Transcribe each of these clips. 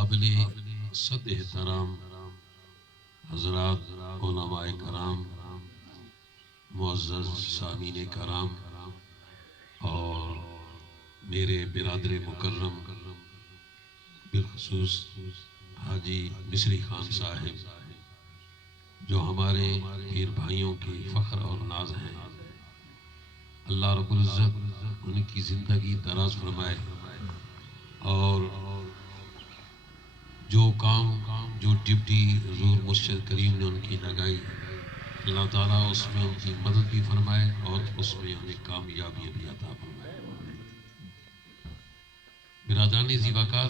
قابل صد احترام حضرات علماء کرام، معزز سامعین کرام اور میرے برادر مکرم بالخصوص حاجی مصری خان صاحب جو ہمارے پیر بھائیوں کے فخر اور ناز ہیں، اللہ رب العزت ان کی زندگی دراز فرمائے اور جو کام جو ڈپٹی حضور مرشد کریم نے ان کی لگائی، اللہ تعالیٰ اس میں ان کی مدد بھی فرمائے اور اس میں انہیں کامیابی بھی عطا فرمائے۔ برادران زیباکار،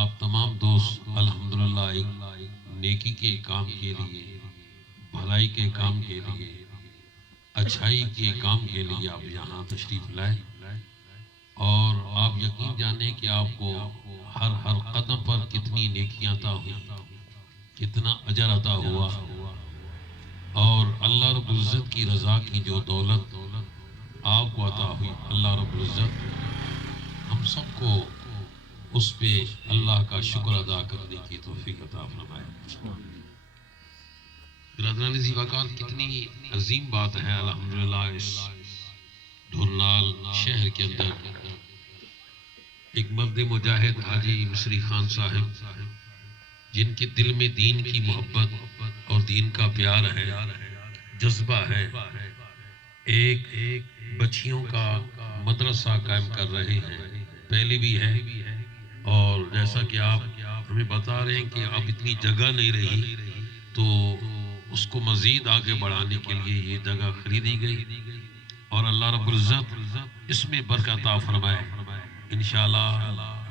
آپ تمام دوست الحمدللہ ایک نیکی کے کام کے لیے، بھلائی کے کام کے لیے، اچھائی کے کام کے لیے آپ یہاں تشریف لائے اور آپ یقین جانیں کہ آپ کو ہر قدم پر کتنی نیکیاں عطا ہوئی، کتنا اجر عطا ہوا اور اللہ رب العزت کی رضا کی جو دولت آپ کو عطا ہوئی، اللہ رب العزت ہم سب کو اس پہ اللہ کا شکر ادا کرنے کی توفیق عطا فرمائے۔ برادران زیباکار، کتنی عظیم بات ہے الحمدللہ اس ڈھورنال شہر کے اندر ایک مرد مجاہد حاجی مصری خان صاحب جن کے دل میں دین کی محبت اور دین کا پیار ہے، جذبہ ہے، ایک بچیوں کا مدرسہ قائم کر رہے ہیں، پہلے بھی ہے اور جیسا کہ آپ ہمیں بتا رہے ہیں کہ اب اتنی جگہ نہیں رہی تو اس کو مزید آگے بڑھانے کے لیے یہ جگہ خریدی گئی اور اللہ رب العزت اس میں برکت عطا فرمائے۔ انشاءاللہ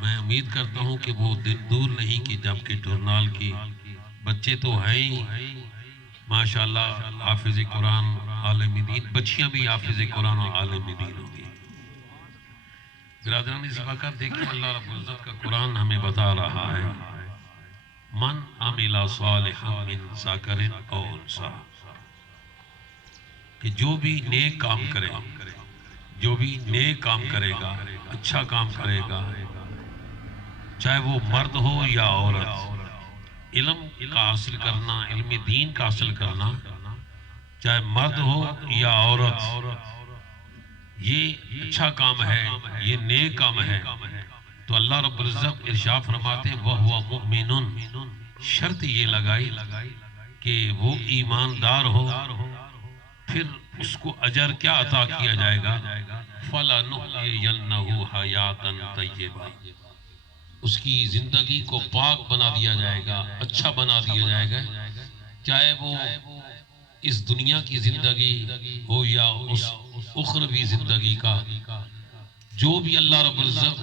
میں امید کرتا ہوں کہ وہ دن دور نہیں کہ جب کہ ڈھورنال کی بچے تو ہیں ہی ماشاءاللہ حافظ قرآن عالم دین، بچیاں بھی حافظ قرآن اور عالم دین ہوں گی۔ برادران زیباکار، دیکھیں اللہ رب العزت کا قرآن ہمیں بتا رہا ہے من عمل صالحا من ذکر او انثی، کہ جو بھی نیک کام کرے، جو بھی نیک کام کرے گا، اچھا کام کرے گا، چاہے وہ مرد ہو یا عورت، علم کا حاصل کرنا، علم دین کا حاصل کرنا، چاہے مرد ہو یا عورت، یہ اچھا کام ہے، یہ نیک کام ہے تو اللہ رب العزت ارشاد فرماتے ہیں وَهُوَ مُؤْمِنٌ، شرط یہ لگائی کہ وہ ایماندار ہو، پھر اس کو اجر کیا عطا کیا جائے گا فَلَنُحْيِيَنَّهُ حَيَاةً طَيِّبَةً، اس کی زندگی کو پاک بنا دیا جائے گا، اچھا بنا دیا جائے گا، چاہے وہ اس دنیا کی زندگی ہو یا اس اخروی زندگی کا، جو بھی اللہ رب العزت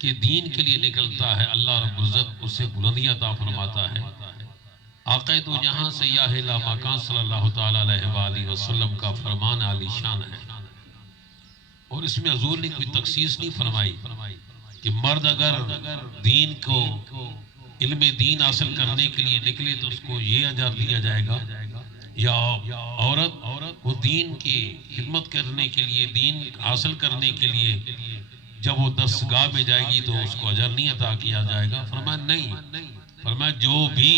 کے دین کے لیے نکلتا ہے اللہ رب العزت اسے بلندیاں عطا فرماتا ہے۔ آقا دو جہاں سیاہ لا مکان صلی اللہ تعالیٰ علیہ وآلہ وسلم کا فرمان عالی شان ہے اور اس میں حضور نے کوئی تخصیص نہیں فرمائی کہ مرد اگر دین کو علم دین حاصل کرنے کے لیے نکلے تو اس کو یہ اجر دیا جائے گا، یا عورت وہ دین کی خدمت کرنے کے لیے، دین حاصل کرنے کے لیے جب وہ درسگاہ میں جائے گی تو اس کو اجر نہیں عطا کیا جائے گا۔ فرمایا نہیں، فرمایا جو بھی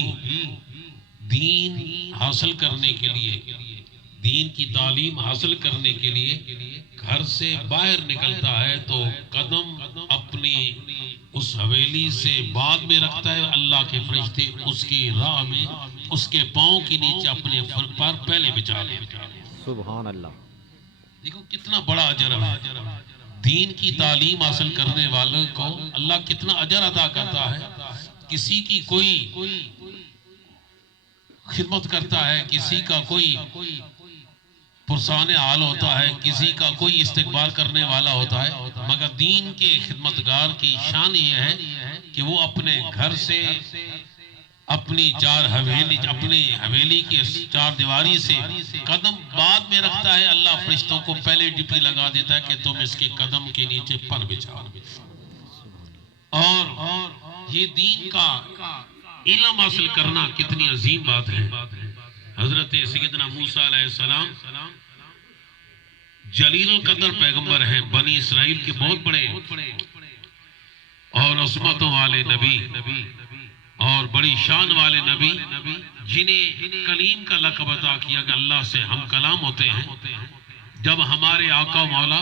دین حاصل کرنے کے لیے، دین کی تعلیم حاصل کرنے کے لیے گھر سے باہر نکلتا ہے تو قدم اپنی اس حویلی سے بعد میں رکھتا ہے، اللہ کے فرشتے اس کی راہ میں اس کے پاؤں کے نیچے اپنے پر پہلے بچھا لیتے ہیں۔ سبحان اللہ۔ دیکھو کتنا بڑا اجر ہے، دین کی تعلیم حاصل کرنے والوں کو اللہ کتنا اجر عطا کرتا ہے۔ کسی کی کوئی خدمت کرتا ہے، کسی کا کوئی پرسان حال ہوتا ہے، کسی کا کوئی استقبال کرنے والا ہوتا ہے، مگر دین کے خدمتگار کی شان یہ ہے کہ وہ اپنے گھر سے اپنی اپنی حویلی کی چار دیواری سے قدم بعد میں رکھتا ہے، اللہ فرشتوں کو پہلے ڈپٹی لگا دیتا ہے کہ تم اس کے قدم کے نیچے پر بچھاؤ۔ اور یہ دین کا علم حاصل کرنا کتنی عظیم بات ہے۔ حضرت سیدنا موسیٰ علیہ السلام جلیل القدر پیغمبر ہیں، بنی اسرائیل کے بہت بڑے اور عظمتوں والے نبی اور بڑی شان والے نبی جنہیں کلیم کا لقب عطا کیا کہ اللہ سے ہم کلام ہوتے ہیں، جب ہمارے آقا و مولا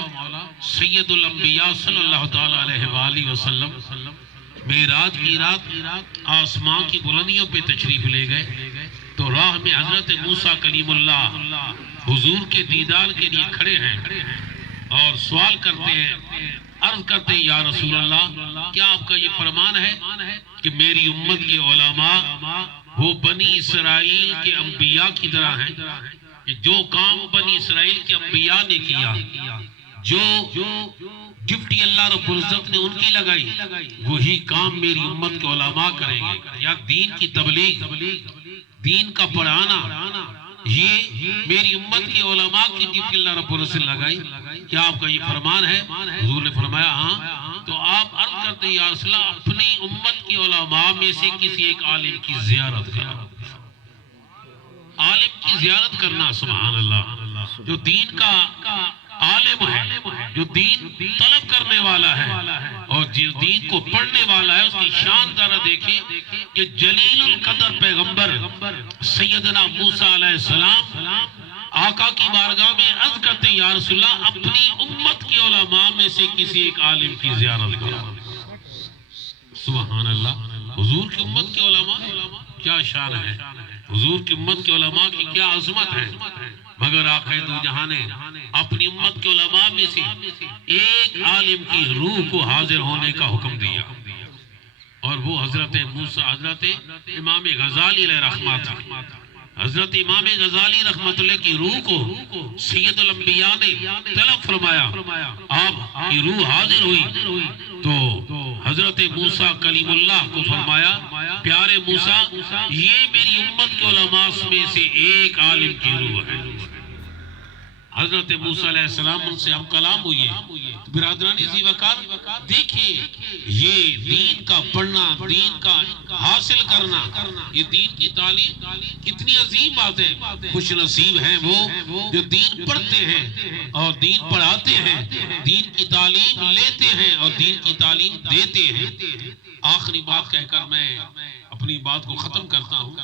سید الانبیاء صلی اللہ تعالی علیہ وآلہ وسلم معراج کی رات آسمان کی بلندیوں پہ تشریف لے گئے تو راہ میں حضرت موسیٰ کلیم اللہ حضور کے دیدار کے لیے کھڑے ہیں اور سوال کرتے ہیں، عرض کرتے ہیں یا رسول اللہ کیا آپ کا یہ فرمان ہے کہ میری امت کے علماء وہ بنی اسرائیل کے انبیاء کی طرح ہیں کہ جو کام بنی اسرائیل کے انبیاء نے کیا، جو ڈیوٹی اللہ رب العزت نے ان کی لگائی، وہی کام میری امت کے علماء کریں گے؟ یا دین کی تبلیغ، دین کا پڑھانا، یہ میری امت کے علماء کی ڈیوٹی اللہ رب العزت نے لگائی، کیا آپ کا یہ فرمان ہے؟ حضور نے فرمایا ہاں۔ تو آپ عرض کرتے ہیں یا رسول اللہ اپنی امت کے علماء میں سے کسی ایک عالم کی زیارت کرنا، عالم کی زیارت کرنا، سبحان اللہ، جو دین کا عالم ہے، جو دین طلب کرنے والا ہے اور جو دین کو پڑھنے والا ہے، اس کی شان ذرا دیکھیں کہ جلیل القدر پیغمبر سیدنا موسیٰ علیہ السلام آقا کی بارگاہ میں عرض کرتے ہیں یا رسول اللہ اپنی امت کے علماء میں سے کسی ایک عالم کی زیارت کرو۔ سبحان اللہ، حضور کی امت کے علماء کیا شان ہے، حضور کی امت کے علماء کی کیا عظمت ہے، مگر آقا دو جہاں نے اپنی امت کے علماء میں سے ایک عالم کی روح کو حاضر ہونے کا حکم دیا، اور وہ حضرت موسیٰ، حضرت امام غزالی علیہ رحمت، حضرت امام غزالی رحمت اللہ کی روح کو سید الانبیاء نے طلب فرمایا، آپ کی روح حاضر ہوئی تو حضرت موسیٰ کلیم اللہ کو فرمایا پیارے موسیٰ یہ میری امت کے علماء میں سے ایک عالم کی روح ہے۔ حضرت موسیٰ علیہ السلام ان سے ہم کلام ہوئے، برادرانی ذی وقار دیکھیں یہ دین کا پڑھنا، دین کا حاصل کرنا، یہ دین کی تعلیم کتنی عظیم بات ہے۔ خوش نصیب ہیں وہ جو دین پڑھتے ہیں اور دین پڑھاتے ہیں، دین کی تعلیم لیتے ہیں اور دین کی تعلیم دیتے ہیں۔ آخری بات کہہ کر میں اپنی بات کو ختم کرتا ہوں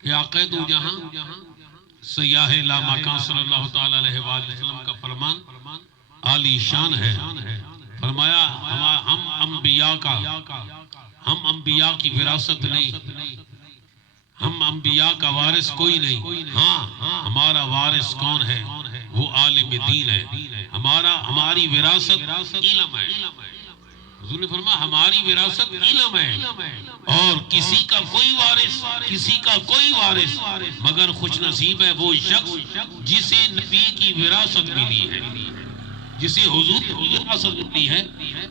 کہ آقا دو جہاں سیاہ لامکان صلی اللہ تعالی علیہ وآلہ وسلم کا فرمان عالی شان ہے۔ فرمایا ہم انبیاء کی وراثت نہیں، ہم انبیاء کا وارث کوئی نہیں، ہاں ہمارا وارث کون ہے؟ وہ عالم دین ہے۔ ہماری وراثت علم ہے۔ حضور نے فرمایا ہماری وراثت علم ہے اور کسی کا کوئی وارث مگر خوش نصیب ہے وہ شخص جسے نبی کی وراثت ملی ہے، جسے حضور کی وراثت ملی ہے،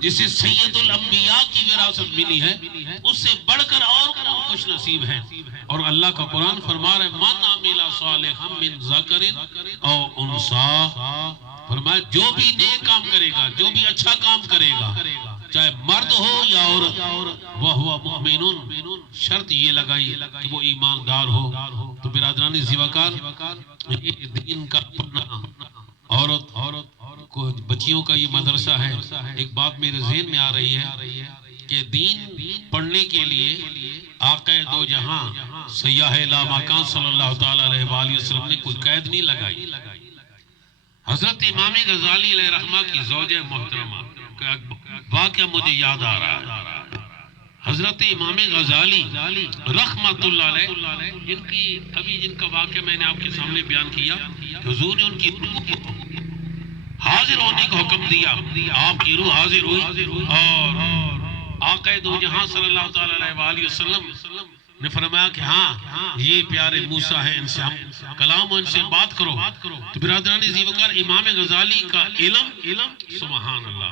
جسے سید الانبیاء کی وراثت ملی ہے، اس سے بڑھ کر اور خوش نصیب ہے۔ اور اللہ کا قرآن فرما رہا ہے من عمل صالحا من ذکر او انثی، فرمایا جو بھی نیک کام کرے گا، جو بھی اچھا کام کرے گا، چاہے مرد ہو یا عورت، وَهُوَ مُؤْمِنٌ، شرط یہ لگائی کہ وہ ایماندار ہو۔ تو برادرانی ذی وقار یہ دین کا پڑھنا، عورت کو بچیوں کا یہ مدرسہ ہے۔ ایک بات میرے ذہن میں آ رہی ہے کہ دین پڑھنے کے لیے آقا دو جہاں سیاہ لامکان صلی اللہ تعالی علیہ وآلہ وسلم نے کوئی قید نہیں لگائی۔ حضرت امام غزالی علیہ رحمہ کی زوجہ محترمہ واقعہ مجھے یاد آ رہا ہے۔ حضرت امام غزالی رحمت اللہ علیہ جن کا واقعہ میں نے آپ کے سامنے بیان کیا، حضور نے ان کی روح کو حاضر ہونے کا حکم دیا، آپ کی روح حاضر ہوئی اور آقا دو جہاں صلی اللہ تعالی علیہ وآلہ وسلم نے فرمایا کہ ہاں یہ پیارے موسیٰ ہیں، ان سے ہم کلام و ان سے بات کرو۔ تو برادرانی ذی وقار امام غزالی کا علم، سبحان اللہ،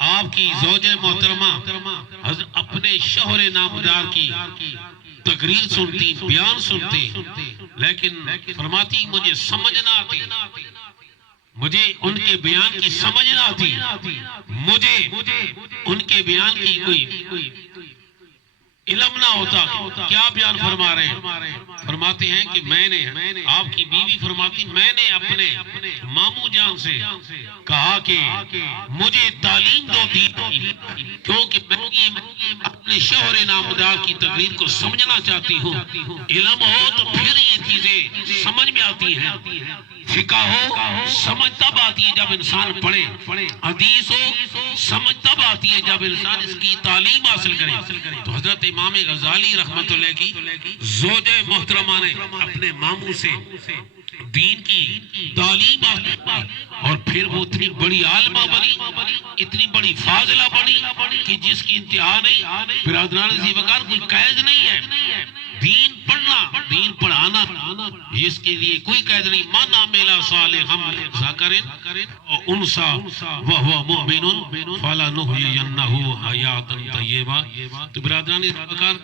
آپ کی زوجہ محترمہ اپنے شوہر نامدار کی تقریر سنتی، بیان سنتی، لیکن فرماتی مجھے سمجھ نہ آتی، مجھے ان کے بیان کی سمجھ نہ آتی، مجھے ان کے بیان کی کوئی علم نہ ہوتا کیا بیان فرما رہے ہیں؟ فرماتے ہیں کہ میں نے، آپ کی بیوی فرماتی، میں نے اپنے ماموں جان سے کہا کہ مجھے تعلیم دو دین کی، کیونکہ میں اپنے شوہر نامدار کی تقریر کو سمجھنا چاہتی ہوں۔ علم ہو تو پھر یہ چیزیں سمجھ میں آتی ہیں، فقہ ہو سمجھ تب آتی ہے جب انسان پڑھے، حدیث ہو سمجھ تب آتی ہے جب انسان اس کی تعلیم حاصل کرے۔ تو حضرت امام غزالی رحمت اللہ کی زوجہ محترمہ نے اپنے ماموں سے دین کی تعلیم حاصل کی، اور پھر وہ اتنی بڑی عالمہ بنی، اتنی بڑی فاضلہ بنی کہ جس کی انتہا نہیں۔ برادران ذی وقار کوئی قید نہیں ہے، دین پڑھنا، دین پڑھانا، اس کے لیے کوئی قید نہیں۔ من عمل صالحا ذکر و انثى وهو مؤمن فلنحيينه حیاتا طیبہ۔ تو برادران ذی وقار،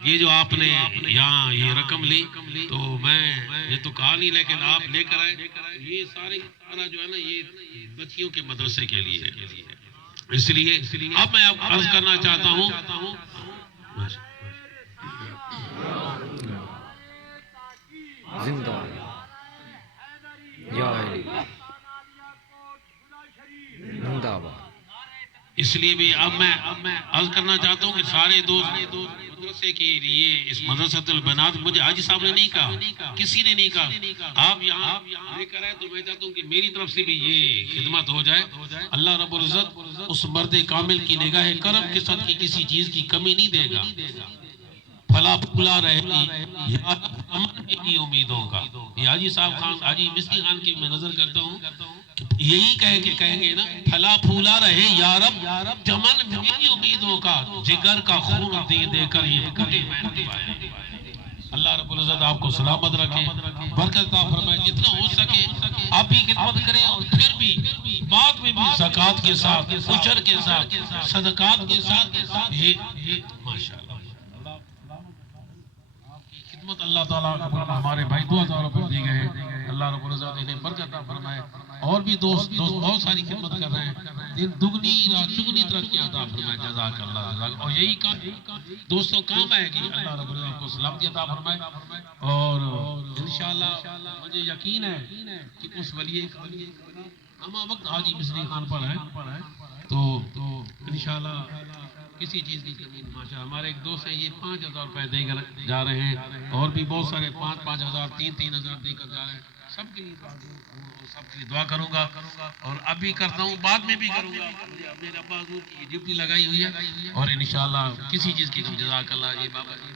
یہ جو آپ نے یہاں یہ رقم لی تو میں یہ تو کہا نہیں، لیکن آپ لے کر آئے، یہ سارا جو ہے نا یہ بچیوں کے مدرسے کے لیے ہے۔ اس لیے اب میں عرض کرنا چاہتا ہوں، زندہ یا علی زندہ باد۔ اس لیے بھی اب میں عرض کرنا چاہتا ہوں کہ سارے دوست مدرسے کے لیے، اس مدرسۃ البنات، مجھے حاجی صاحب نے نہیں کہا، کسی نے نہیں کہا، آپ یہاں لے کر آئے، تو میں چاہتا ہوں کہ میری طرف سے بھی یہ خدمت ہو جائے۔ اللہ رب العزت اس مرد کامل کی نگاہ کرم کے ساتھ کی کسی چیز کی کمی نہیں دے گا۔ پھلا پھولا رہے یا امن کی امیدوں کا، یہ حاجی صاحب خان، حاجی مصری خان کی میں نظر کرتا ہوں، یہی کہیں گے نا، پھلا پھولا رہے یا رب چمن میری امیدوں کا، جگر کا خون دے دے کر یہ بوٹے میں پائے۔ اللہ رب العزت آپ کو سلامت رکھے، برکت عطا فرمائے، جتنا ہو سکے آپ بھی خدمت کریں، اور پھر بھی بعد میں بھی زکوٰۃ کے ساتھ، عشر کے ساتھ، صدقات کے ساتھ، یہ ماشاءاللہ خدمت اللہ تعالیٰ ہمارے بھائی 2000 روپے دی گئے، اللہ رب العزت انہیں برکت عطا فرمائے، اور بھی دوست بہت ساری خدمت کر رہے ہیں، دن دگنی رات چگنی ترقیاں عطا فرمائے، جزاک اللہ جزاک۔ اور یہی کام دوستوں کام آئے گی، اللہ رب العزت کو سلامتی عطا فرمائے، اور انشاءاللہ مجھے یقین ہے کہ اس ولی ہمہ وقت حاجی مصری خان پر ہے، تو انشاءاللہ کسی چیز کی کمی نہیں۔ ماشاءاللہ ہمارے ایک دوست ہیں، یہ 5000 روپے دے کر جا رہے ہیں، اور بھی بہت سارے 5,000 3,000 دے کر جا رہے ہیں۔ سب کے لیے سب کے لیے دعا کروں گا، اور اب بھی کرتا ہوں، بعد میں بھی کروں گا۔ میرے ابا حضور کی ڈیوٹی لگائی ہوئی ہے، اور انشاءاللہ کسی چیز کی کمی، جزاک اللہ۔ یہ بابا جی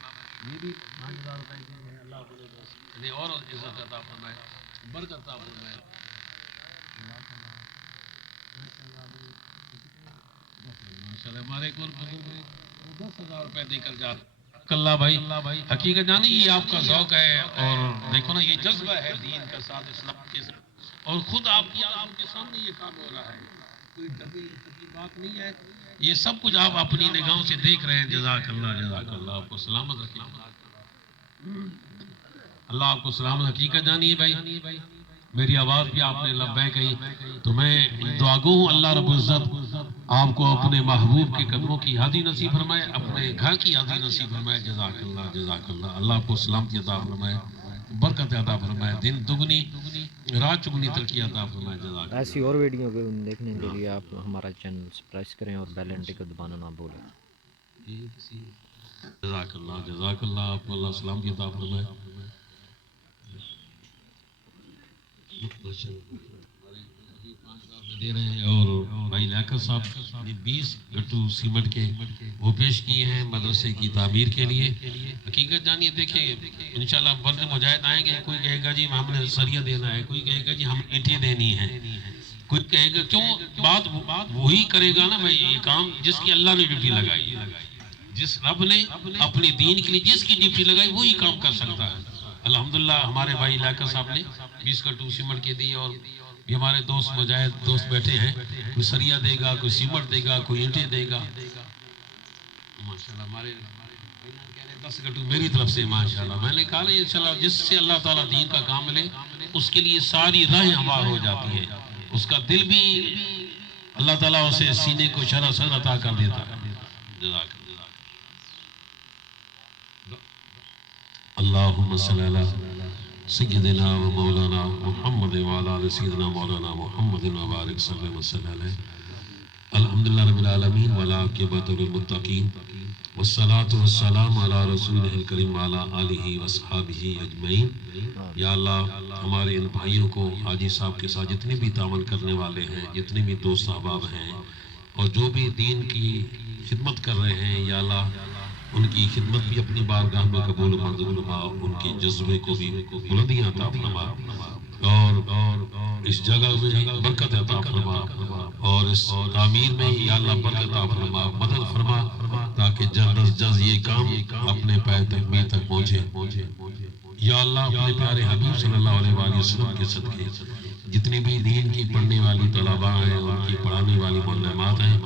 یہ بھی 5,000 روپے دے ہیں، اللہ انہیں اور عزت عطا فرمائے، برکت عطا فرمائے۔ ہمارے کو 10,000 روپے دے کر جا اللہ بھائی، حقیقت جانے یہ آپ کا ذوق ہے، اور دیکھو نا یہ جذبہ ہے دین کا ساتھ، اسلام کے ساتھ، اور خود آپ کے سامنے یہ کام ہو رہا ہے، کوئی کبھی بات نہیں ہے، یہ سب کچھ آپ اپنی نگاہوں سے دیکھ رہے ہیں۔ جزاک اللہ جزاک اللہ، آپ کو سلامت رکھے، اللہ آپ کو سلامت۔ حقیقت جانیے بھائی، میری آواز بھی آپ نے لبیک کہی، تو میں دعا گو ہوں اللہ رب العزت آپ کو اپنے محبوب کے قدموں کی حاضی نصیب فرمائے، اپنے گھر کی حاضی نصیب فرمائے۔ جزاک اللہ جزاک اللہ، اللہ آپ کو سلامتی عطا فرمائے، برکت عطا فرمائے، دن دگنی رات چگنی ترقی عطا فرمائے۔ جزاک اللہ۔ ایسی اور ویڈیو کو دیکھنے کے لیے آپ ہمارا چینل سبسکرائب کریں اور بیل آئکن کو دبانا نہ بھولیں۔ جزاک اللہ جزاک اللہ، آپ کو اللہ سلامتی عطا فرمائے۔ دے رہے ہیں، اور بھائی لیاقت صاحب نے 20 گٹو سیمنٹ کے وہ پیش کیے ہیں مدرسے کی تعمیر کے لیے۔ حقیقت جانیے، دیکھیں انشاءاللہ مرد مجاہد آئیں گے، کوئی کہے گا جی ہم نے سریہ دینا ہے، کوئی کہے گا جی ہم اینٹیں دینی ہیں، کوئی کہے گا، کیوں بات وہی کرے گا نا بھائی، یہ کام جس کی اللہ نے ڈیوٹی لگائی ہے، جس رب نے اپنے دین کے لیے جس کی ڈیوٹی لگائی وہی کام کر سکتا ہے۔ الحمدللہ ہمارے بھائی لیاقت صاحب نے 20 گٹو سیمنٹ کے دی، اور یہ ہمارے دوست مجاہد دوست بیٹھے ہیں، کوئی سریہ دے گا، کوئی سیمنٹ دے گا، کوئی اینٹیں دے گا۔ ماشاءاللہ ہمارے 10 گٹو میری طرف سے ماشاءاللہ، میں نے کہا نا انشاءاللہ جس سے اللہ تعالیٰ دین کا کام لے اس کے لیے ساری راہیں ہموار ہو جاتی ہے، اس کا دل بھی اللہ تعالیٰ اسے سینے کو شرح صدر عطا کر دیتا ہے۔ جزاک اللہ۔ اللهم صل على سيدنا ومولانا محمد وعلى آل سيدنا مولانا محمد وبارك وسلم عليه. الحمد لله رب العالمين والعاقبۃ للمتقین والصلاة والسلام على رسولہ الکریم وعلى آلہ وصحابہ اجمعین. یا اللہ ہمارے ان بھائیوں کو حاجی صاحب کے ساتھ جتنے بھی تعاون کرنے والے ہیں، جتنے بھی دوست احباب ہیں اور جو بھی دین کی خدمت کر رہے ہیں، یا اللہ ان کی خدمت بھی اپنی بارگاہ میں قبول و منظور فرما، ان کے جذبے کو بھی بلندیاں عطا فرما اور اس جگہ میں برکت عطا فرما اور اس تعمیر میں یا اللہ برکت عطا فرما، مدد فرما تاکہ جلد از جلد یہ کام اپنے پائے تکمیل تک پہنچے. یا اللہ اپنے پیارے حبیب صلی اللہ علیہ وآلہ وسلم کے صدقے جتنی بھی دین کی پڑھنے والی طلباء ہیں، ان کی پڑھانے والی معلمات ہیں،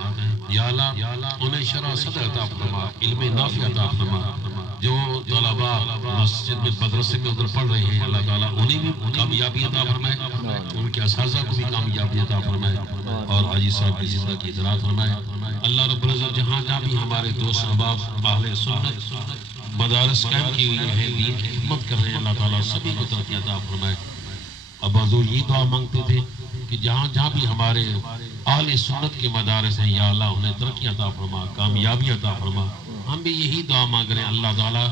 یا اللہ انہیں شرح صدر عطا فرما، علم نافع عطا فرما. جو طلباء مسجد میں مدرسے میں ادھر پڑھ رہے ہیں، اللہ تعالیٰ انہیں بھی کامیابی عطا فرمائے، ان کے اساتذہ کو بھی کامیابی عطا فرمائے اور حاجی صاحب کی زندگی دراز فرمائے. اللہ رب العزت جہاں جہاں بھی ہمارے دوست احباب اہل سنت مدارس قائم کی ہوئی ہیں، دین کی خدمت کر رہے ہیں، اللہ تعالیٰ سبھی کو ترقی عطا فرمائے. اب حضور یہ دعا مانگتے تھے کہ جہاں جہاں بھی ہمارے اہل سنت کے مدارس ہیں، یا اللہ انہیں ترقی عطا فرما، کامیابی عطا فرما. ہم بھی یہی دعا مانگ رہے ہیں، اللہ تعالیٰ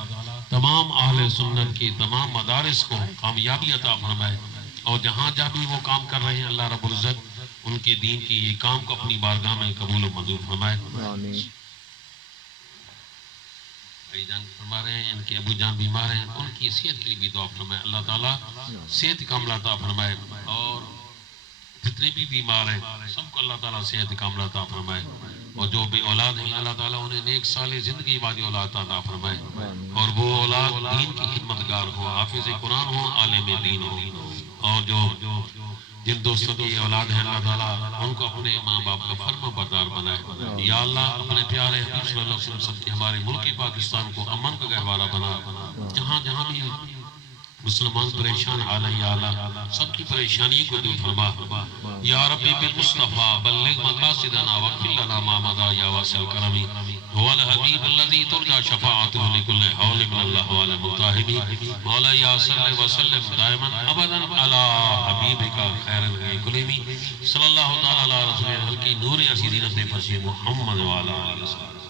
تمام اہل سنت کے تمام مدارس کو کامیابی عطا فرمائے اور جہاں جہاں بھی وہ کام کر رہے ہیں، اللہ رب العزت ان کے دین کی یہ کام کو اپنی بارگاہ میں قبول و منظور فرمائے. بھائی جان فرما رہے ہیں ان کے ابو جان بیمار ہیں، ان کی صحت کے لیے بھی دعا فرمائے، اللہ تعالیٰ صحت کاملہ عطا فرمائے اور جتنے بھی بیمار ہیں سب کو اللہ تعالیٰ صحت کاملہ عطا فرمائے اور جو بے اولاد ہیں اللہ تعالیٰ انہیں نیک سال زندگی بعد اولاد عطا فرمائے اور وہ اولاد دین کی خدمت گار ہو، حافظ قرآن ہو، عالم دین ہو. اور جو جن دوستوں کی اولاد ہیں اللہ تعالیٰ ان کو اپنے ماں باپ کا فرما بردار بنائے. یا اللہ اپنے پیارے حبیب صلی اللہ علیہ وسلم کے ہمارے ملک پاکستان کو امن کا گہوارہ بنا، جہاں جہاں بھی مسلمان پریشان حال ہے، یا اللہ سب کی پریشانی کو دور فرما. یا ربی بالمصطفیٰ بلغ مقاصدنا واغفر لنا ما مضى یا واسع الکرم هو الحبیب الذی ترجى شفاعته لكل حول من اللہ وعلى المتاہبین. مولا یا صلی وسلم دائما ابدا علی حبیبک خیر الکلیم صلی اللہ تعالی علی رسول الحق نور ارشدین محمد وعلی آلہ وسلم.